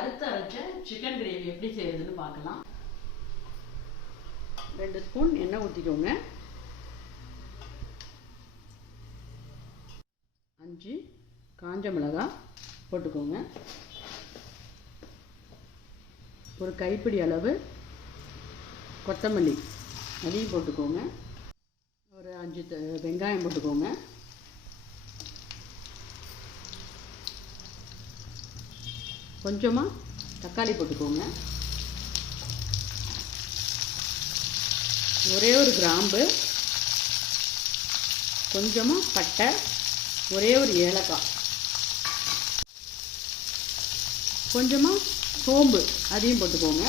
வறுத்து அரைச்ச chicken gravy எப்படி செய்யறதுன்னு பார்க்கலாம். 2 ஸ்பூன் எண்ணெய் ஊற்றிக்கோங்க. 5 காஞ்ச மிளகாய் போட்டுக்கோங்க. ஒரு கைப்பிடி அளவு கொத்தமல்லி அதையும் போட்டுக்கோங்க. ஒரு 5 வெங்காயம் போட்டுக்கோங்க. கொஞ்சமாக தக்காளி போட்டுக்கோங்க. ஒரே ஒரு கிராம்பு, கொஞ்சமாக பட்டை, ஒரே ஒரு ஏலக்காய், கொஞ்சமாக சோம்பு அதையும் போட்டுக்கோங்க.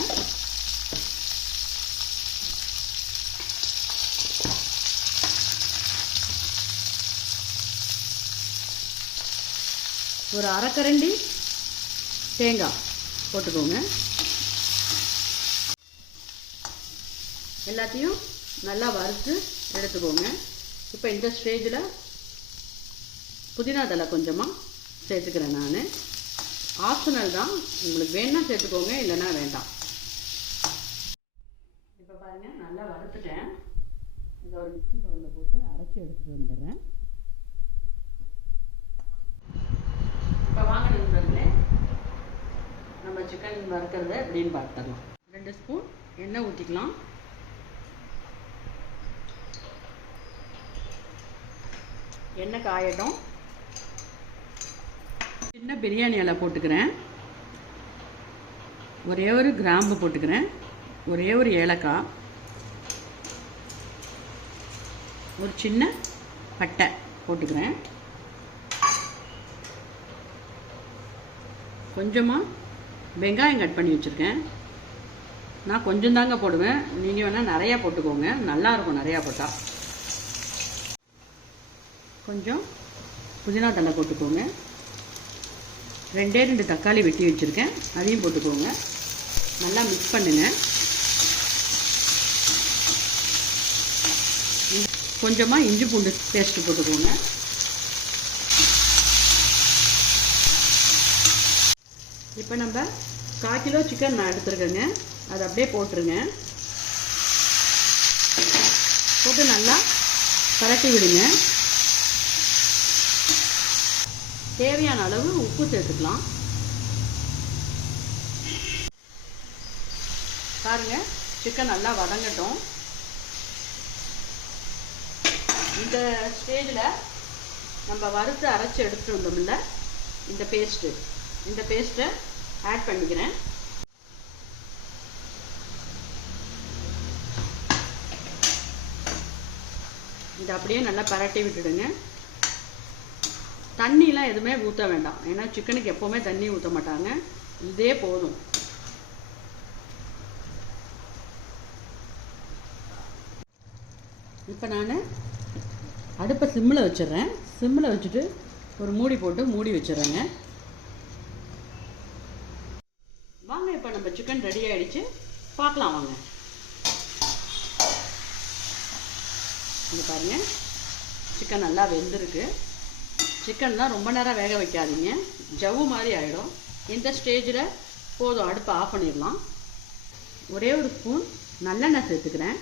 ஒரு அரைக்கரண்டி தேங்காய் போட்டுக்கோங்க. எல்லாத்தையும் நல்லா வறுத்து எடுத்துக்கோங்க. இப்போ இந்த ஸ்டேஜில் புதினா தழை கொஞ்சமாக சேர்த்துக்கிறேன். நான் ஆப்ஷனல் தான், உங்களுக்கு வேணால் சேர்த்துக்கோங்க, இல்லைன்னா வேண்டாம். இப்போ பாருங்கள், நல்லா வறுத்துட்டேன். இதை ஒரு மிக்ஸி பவுலில் போட்டு அரைச்சி எடுத்துகிட்டு வந்துடுறேன். இப்போ வாங்க நண்பர்களே, நம்ம சிக்கன் வறுக்கிறது எப்படின்னு பார்த்துடலாம். 2 ஸ்பூன் எண்ணெய் ஊற்றிக்கலாம். எண்ணெய் காயட்டும். சின்ன பிரியாணி இலை போட்டுக்கிறேன். ஒரே ஒரு கிராம்பு போட்டுக்கிறேன். ஒரே ஒரு ஏலக்காய், ஒரு சின்ன பட்டை போட்டுக்கிறேன். கொஞ்சமாக வெங்காயம் கட் பண்ணி வச்சுருக்கேன். நான் கொஞ்சம் தாங்க போடுவேன், நீங்கள் வேணால் நிறையா போட்டுக்கோங்க, நல்லாயிருக்கும் நிறையா போட்டால். கொஞ்சம் புதினா தழை போட்டுக்கோங்க. 2 தக்காளி வெட்டி வச்சுருக்கேன், அதையும் போட்டுக்கோங்க. நல்லா மிக்ஸ் பண்ணுங்கள். கொஞ்சமாக இஞ்சி பூண்டு பேஸ்ட்டு போட்டுக்கோங்க. இப்போ நம்ம 1/4 கிலோ சிக்கன் நான் எடுத்துருக்கேங்க, அதை அப்படியே போட்டுருங்க. போட்டு நல்லா பரட்டி விடுங்க. தேவையான அளவு உப்பு சேர்த்துக்கலாம். பாருங்க, சிக்கன் நல்லா வதங்கட்டும். இந்த ஸ்டேஜில் நம்ம வறுத்து அரைச்சி எடுத்துகிட்டு வந்தோம்ல இந்த பேஸ்ட்டை ஆட் பண்ணிக்கிறேன். இதை அப்படியே நல்லா பரட்டி விட்டுடுங்க. தண்ணிலாம் எதுவுமே ஊற்ற வேண்டாம், ஏன்னா சிக்கனுக்கு எப்போவுமே தண்ணி ஊற்ற மாட்டாங்க, இதே போதும். இப்போ நான் அடுப்பை சிம்மில் வச்சிடுறேன். சிம்மில் வச்சுட்டு ஒரு மூடி போட்டு மூடி வச்சிடுறேங்க. வாங்க, இப்போ நம்ம சிக்கன் ரெடி ஆகிடுச்சு, பார்க்கலாம் வாங்க. இங்கே பாருங்கள், சிக்கன் நல்லா வெந்திருக்கு. சிக்கன்லாம் ரொம்ப நேரம் வேக வைக்காதீங்க, ஜவ்வு மாதிரி ஆகிடும். இந்த ஸ்டேஜில் போதும், அடுப்பை ஆஃப் பண்ணிடலாம். ஒரே ஒரு ஸ்பூன் நல்லெண்ணெய் சேர்த்துக்கிறேன்.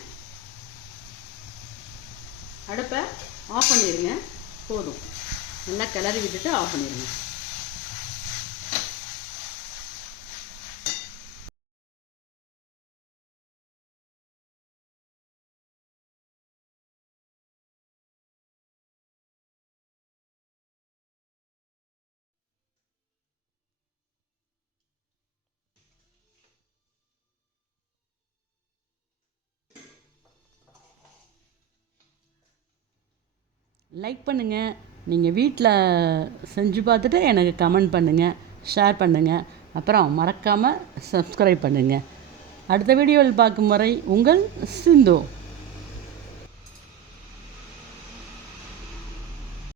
அடுப்பை ஆஃப் பண்ணிடுங்க, போதும். நல்லா கிளறி விட்டுட்டு ஆஃப் பண்ணிடுங்க. லைக் பண்ணுங்கள், நீங்கள் வீட்டில் செஞ்சு பார்த்துட்டு எனக்கு கமெண்ட் பண்ணுங்கள், ஷேர் பண்ணுங்கள், அப்புறம் மறக்காமல் சப்ஸ்கிரைப் பண்ணுங்கள். அடுத்த வீடியோவில் பார்க்கும் வரை உங்கள் சிந்து.